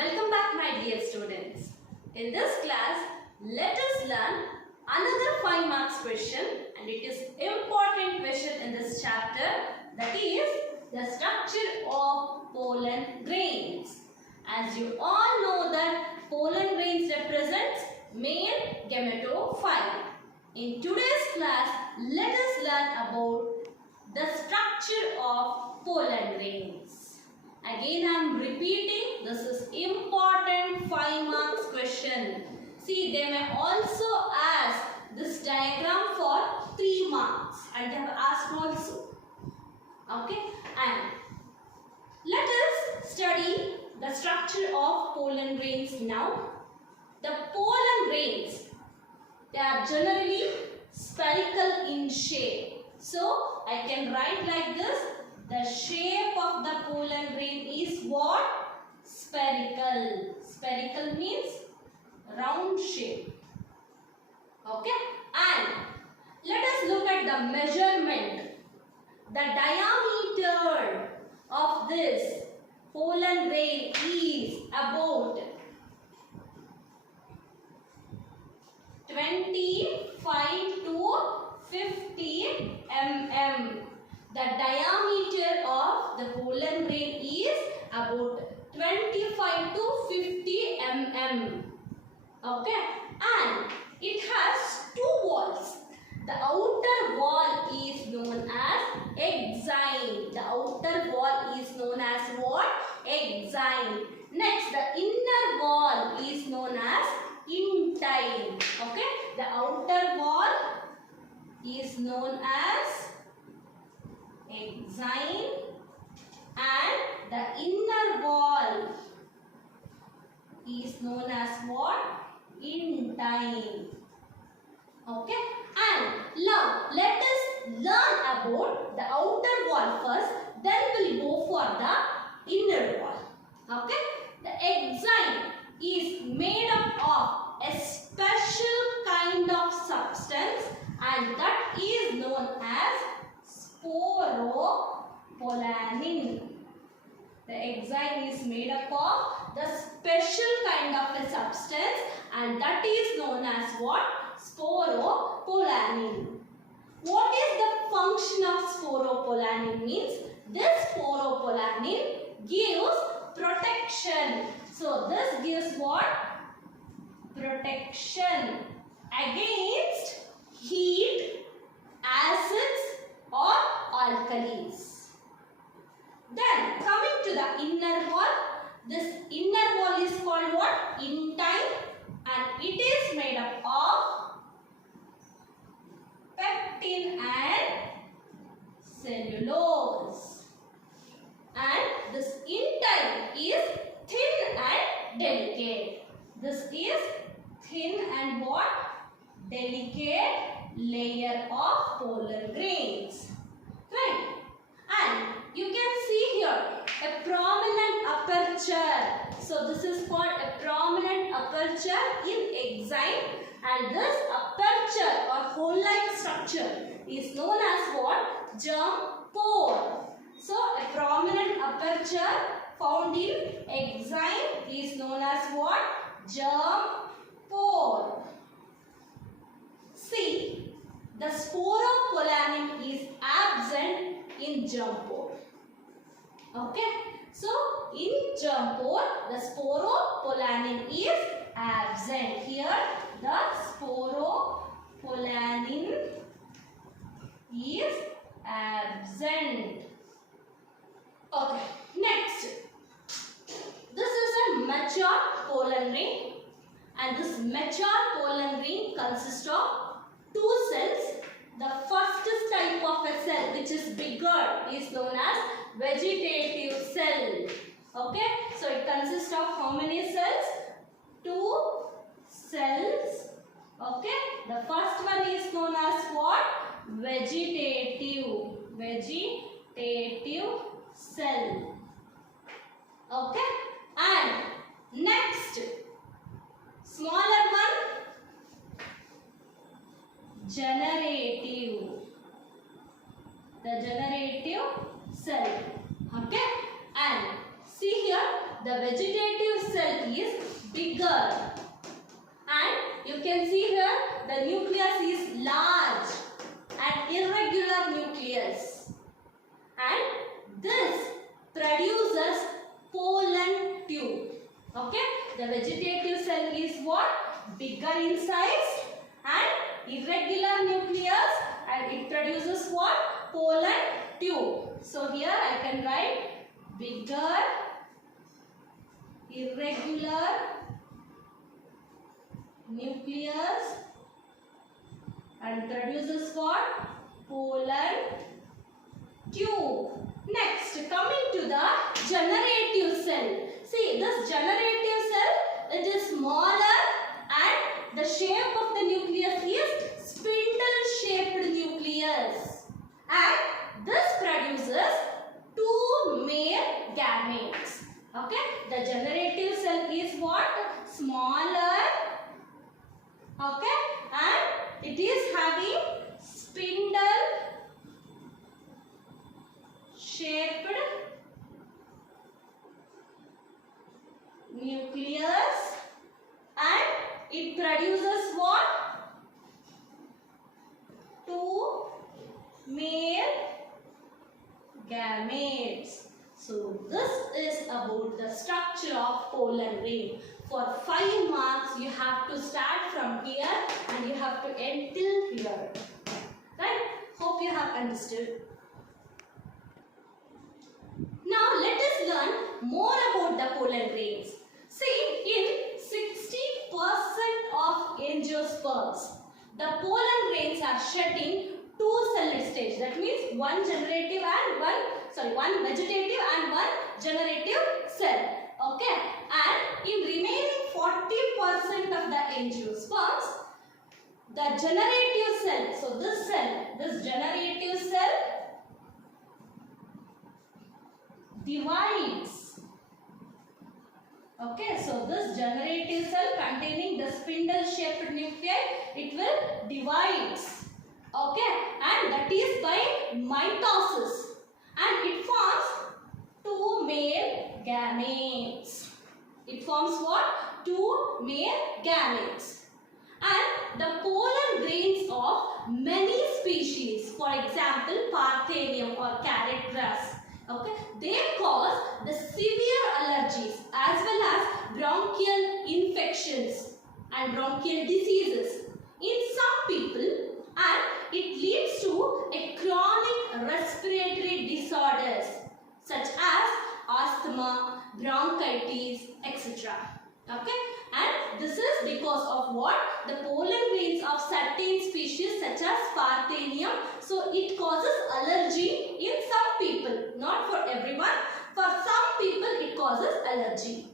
Welcome back my dear students. In this class, let us learn another 5 marks question, and it is important question in this chapter, that is the structure of pollen grains. As you all know that pollen grains represents male gametophyte. In today's class, let us learn about the structure of pollen grains. Again I am repeating, this is important 5 marks question. See, they may also ask this diagram for 3 marks, and they have asked also. Okay, and let us study the structure of pollen grains now. The pollen grains, they are generally spherical in shape. So I can write like this. The shape of the pollen grain is what? Spherical. Spherical means round shape. Okay. And let us look at the measurement. The diameter of this pollen grain is about 25 to 50 mm. The diameter of the pollen grain is about 25 to 50 mm. Okay, and it has 2 walls. The outer wall is known as exine. The outer wall is known as what? Exine. Next, the inner wall is known as intine. Okay, the outer wall is known as exine and the inner wall is known as what? Intine. Okay, and now let us learn about the outer wall first, then we'll go for the inner wall. Okay, the exine is made up of a special kind of substance, and that is known as sporopollenin. The exine is made up of the special kind of a substance, and that is known as what? Sporopollenin. What is the function of sporopollenin? Means this sporopollenin gives protection. So this gives what? Protection against heat, acids or alkalis. Then coming to the inner wall, this inner wall is called what? Intine, and it is made up of pectin and cellulose. And this intine is thin and delicate. This is thin and what? Delicate layer of pollen grains. Right? And you can see here a prominent aperture. So this is called a prominent aperture in exine, and this aperture or hole-like structure is known as what? Germ pore. So a prominent aperture found in exine is known as what? Germ pore. See, the sporopollenin is absent in germ pore. Okay, so in germ pore the sporopollenin is absent. Here the sporopollenin is absent. Okay, next, this is a mature pollen ring, and this mature pollen ring consists of 2 cells. The first type of a cell, which is bigger, is known as vegetative cell. Okay, so it consists of how many cells? 2 cells. Okay, the first one is known as what? Vegetative cell. Okay, and next, smaller one, generative. The generative cell. Okay, and see here the vegetative cell is bigger. And you can see here the nucleus is large and irregular nucleus. And this produces pollen tube. Okay, the vegetative cell is what? Bigger in size and irregular nucleus, and it produces what? Pollen tube. So here I can write bigger, irregular nucleus and produces what? Pollen tube. Next, coming to the generative cell. See, this generative cell, it is smaller and the shape of the nucleus is spindle shaped nucleus, and this produces two male gametes. Okay, the generative cell is what? Smaller. Okay, and it is having spindle shaped nucleus, and it produces what? Two male gametes. So this is about the structure of pollen grain. For 5 marks you have to start from here and you have to end till here. Right? Hope you have understood. Now let us learn more about the pollen grains. See, in 60% of angiosperms, the pollen grains are shedding two celled stage. That means one vegetative and one generative cell. Okay, and in remaining 40% of the angiosperms, the generative cell, so this generative cell divides. Okay, so this generative cell containing the spindle shaped nuclei, it will divide. Okay, and that is by mitosis, and it forms two male gametes. It forms what? Two male gametes. And the pollen grains of many species, for example Parthenium or carrot grass, okay, they cause the severe allergies as well as bronchial infections and bronchial diseases in some people, and it leads to a chronic respiratory disorders such as asthma, bronchitis, etc. Okay, and this is because of what? The pollen grains of certain species such as Parthenium. So it causes allergy in some people, not for everyone. For some people it causes allergy.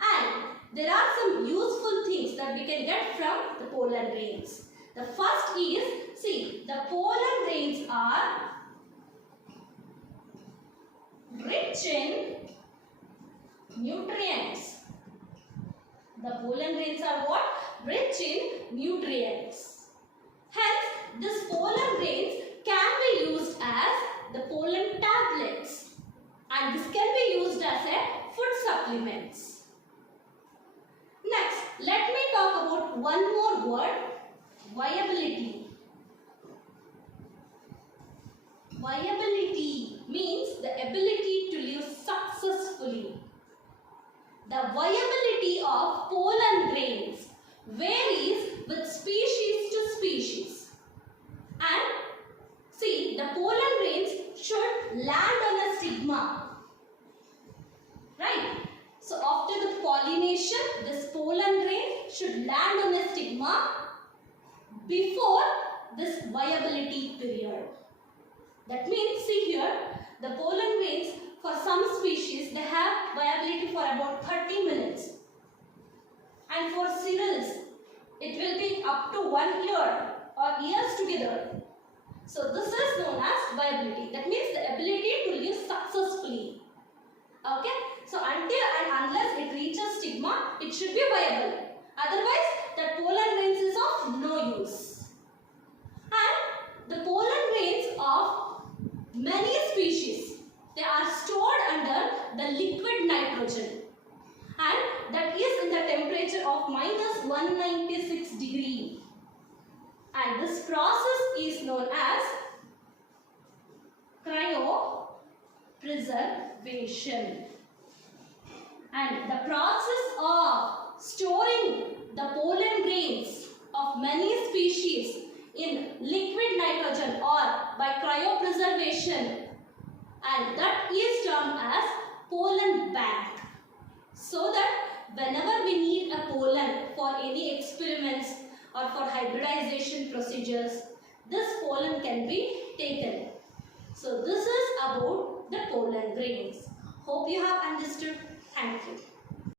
And there are some useful things that we can get from the pollen grains. The first is, see, the pollen grains are rich in nutrients. The pollen grains are what? Rich in nutrients. Hence, these pollen grains can be used as the pollen tablets, and this can be used as a food supplements. Next, let me talk about one more word, viability. Viability means the ability to live successfully. The viability of pollen grains varies with species to species. And see, the pollen grains should land on a stigma. Right? So after the pollination, this pollen grain should land on a stigma before this viability period. That means, see here, the pollen grains for some species, they have viability for about 30 minutes. And for cereals, it will be up to 1 year or years together. So this is known as viability. That means the ability to live successfully. Okay. So until and unless it reaches stigma, it should be viable. Otherwise, that pollen grains is of no use. And the pollen grains of many species, they are stored under the liquid nitrogen. known as cryopreservation. And the process of storing the pollen grains of many species in liquid nitrogen or by cryopreservation, and that is termed as pollen bank. So that whenever we need a pollen for any experiments or for hybridization procedures, this pollen can be taken. So this is about the pollen grains. Hope you have understood. Thank you.